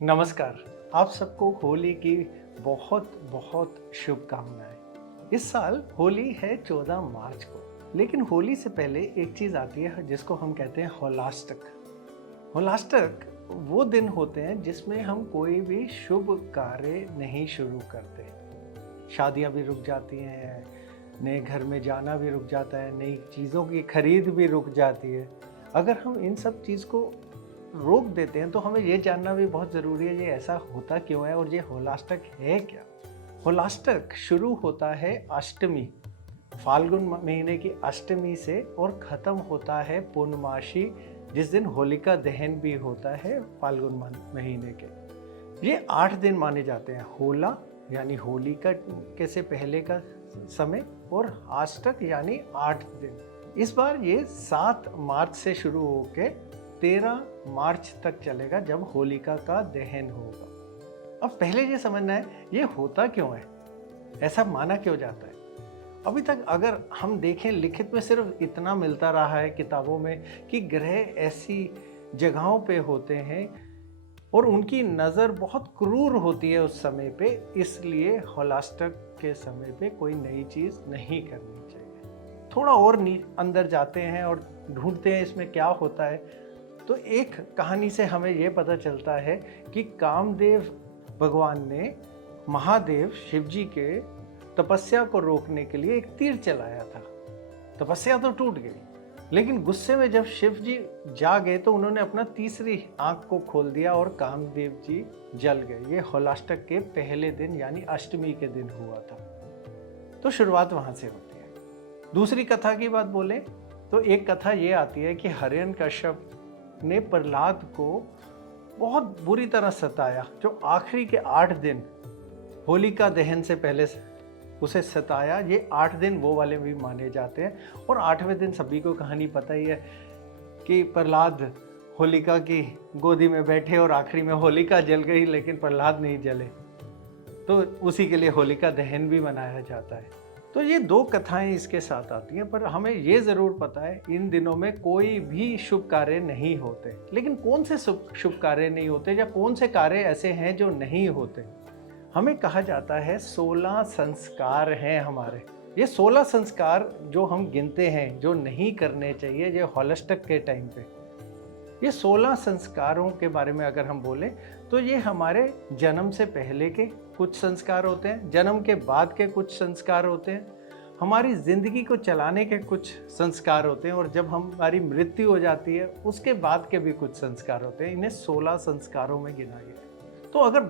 नमस्कार। आप सबको होली की बहुत बहुत शुभकामनाएं। इस साल होली है 14 मार्च को, लेकिन होली से पहले एक चीज़ आती है जिसको हम कहते हैं होलाष्टक। होलाष्टक वो दिन होते हैं जिसमें हम कोई भी शुभ कार्य नहीं शुरू करते। शादियां भी रुक जाती हैं, नए घर में जाना भी रुक जाता है, नई चीज़ों की खरीद भी रुक जाती है। अगर हम इन सब चीज़ को रोक देते हैं तो हमें ये जानना भी बहुत ज़रूरी है ये ऐसा होता क्यों है और ये होलाष्टक है क्या। होलाष्टक शुरू होता है अष्टमी, फाल्गुन महीने की अष्टमी से और ख़त्म होता है पूर्णमासी, जिस दिन होलिका दहन भी होता है फाल्गुन महीने के। ये 8 दिन माने जाते हैं। होला यानी होलिका के से पहले का समय और अष्टक यानी 8 दिन। इस बार ये 7 मार्च से शुरू होके 13 मार्च तक चलेगा, जब होलिका का दहन होगा। अब पहले ये समझना है ये होता क्यों है, ऐसा माना क्यों जाता है। अभी तक अगर हम देखें लिखित में सिर्फ इतना मिलता रहा है किताबों में कि ग्रह ऐसी जगहों पे होते हैं और उनकी नज़र बहुत क्रूर होती है उस समय पे, इसलिए होलाष्टक के समय पे कोई नई चीज़ नहीं करनी चाहिए। थोड़ा और अंदर जाते हैं और ढूंढते हैं इसमें क्या होता है, तो एक कहानी से हमें ये पता चलता है कि कामदेव भगवान ने महादेव शिवजी के तपस्या को रोकने के लिए एक तीर चलाया था। तपस्या तो टूट गई, लेकिन गुस्से में जब शिव जी जा गए तो उन्होंने अपना तीसरी आंख को खोल दिया और कामदेव जी जल गए। ये होलाष्टक के पहले दिन यानी अष्टमी के दिन हुआ था। तो शुरुआत वहां से होती है। दूसरी कथा की बात बोले तो एक कथा ये आती है कि हिरण्यकश्यप ने प्रहलाद को बहुत बुरी तरह सताया, जो आखिरी के 8 दिन होलिका दहन से पहले उसे सताया। ये 8 दिन वो वाले भी माने जाते हैं। और 8वें दिन सभी को कहानी पता ही है कि प्रहलाद होलिका की गोदी में बैठे और आखिरी में होलिका जल गई, लेकिन प्रहलाद नहीं जले, तो उसी के लिए होलिका दहन भी मनाया जाता है। तो ये 2 कथाएं इसके साथ आती हैं, पर हमें ये ज़रूर पता है इन दिनों में कोई भी शुभ कार्य नहीं होते। लेकिन कौन से शुभ कार्य नहीं होते या कौन से कार्य ऐसे हैं जो नहीं होते। हमें कहा जाता है 16 संस्कार हैं हमारे। ये 16 संस्कार जो हम गिनते हैं जो नहीं करने चाहिए ये होलाष्टक के टाइम पे। ये 16 संस्कारों के बारे में अगर हम बोलें तो ये हमारे जन्म से पहले के कुछ संस्कार होते हैं, जन्म के बाद के कुछ संस्कार होते हैं, हमारी ज़िंदगी को चलाने के कुछ संस्कार होते हैं, और जब हमारी मृत्यु हो जाती है उसके बाद के भी कुछ संस्कार होते हैं। इन्हें 16 संस्कारों में गिना गया है। तो अगर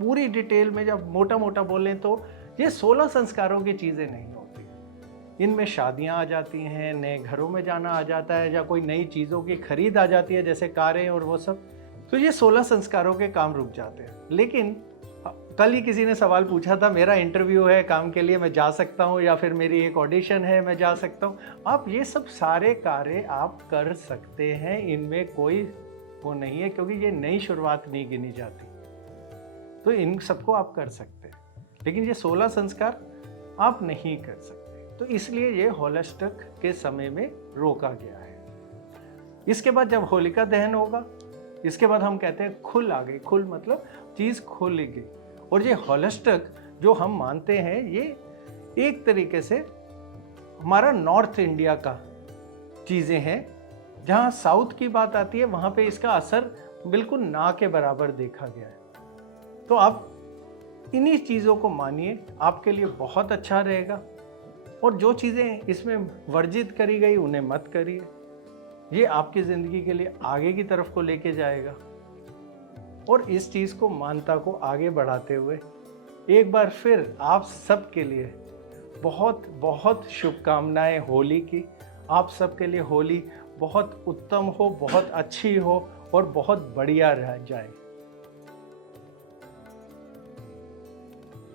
पूरी डिटेल में जब मोटा मोटा बोलें तो ये 16 संस्कारों की चीज़ें नहीं होती। इनमें शादियां आ जाती हैं, नए घरों में जाना आ जाता है, या कोई नई चीज़ों की खरीद आ जाती है जैसे कारें और वो सब। तो ये 16 संस्कारों के काम रुक जाते हैं। लेकिन कल ही किसी ने सवाल पूछा था, मेरा इंटरव्यू है काम के लिए, मैं जा सकता हूँ, या फिर मेरी एक ऑडिशन है मैं जा सकता हूँ। आप ये सब सारे कार्य आप कर सकते हैं, इनमें कोई वो नहीं है, क्योंकि ये नई शुरुआत नहीं गिनी जाती। तो इन सबको आप कर सकते हैं, लेकिन ये 16 संस्कार आप नहीं कर सकते। तो इसलिए ये होलाष्टक के समय में रोका गया है। इसके बाद जब होलिका दहन होगा, इसके बाद हम कहते हैं खुल आ गई। खुल मतलब चीज़ खुल गई। और ये होलाष्टक जो हम मानते हैं ये एक तरीके से हमारा नॉर्थ इंडिया का चीज़ें हैं। जहाँ साउथ की बात आती है वहाँ पे इसका असर बिल्कुल ना के बराबर देखा गया है। तो आप इन्हीं चीज़ों को मानिए, आपके लिए बहुत अच्छा रहेगा। और जो चीज़ें इसमें वर्जित करी गई उन्हें मत करिए। ये आपकी ज़िंदगी के लिए आगे की तरफ को लेके जाएगा। और इस चीज़ को, मानता को आगे बढ़ाते हुए एक बार फिर आप सबके लिए बहुत बहुत शुभकामनाएं होली की। आप सबके लिए होली बहुत उत्तम हो, बहुत अच्छी हो और बहुत बढ़िया रह जाए।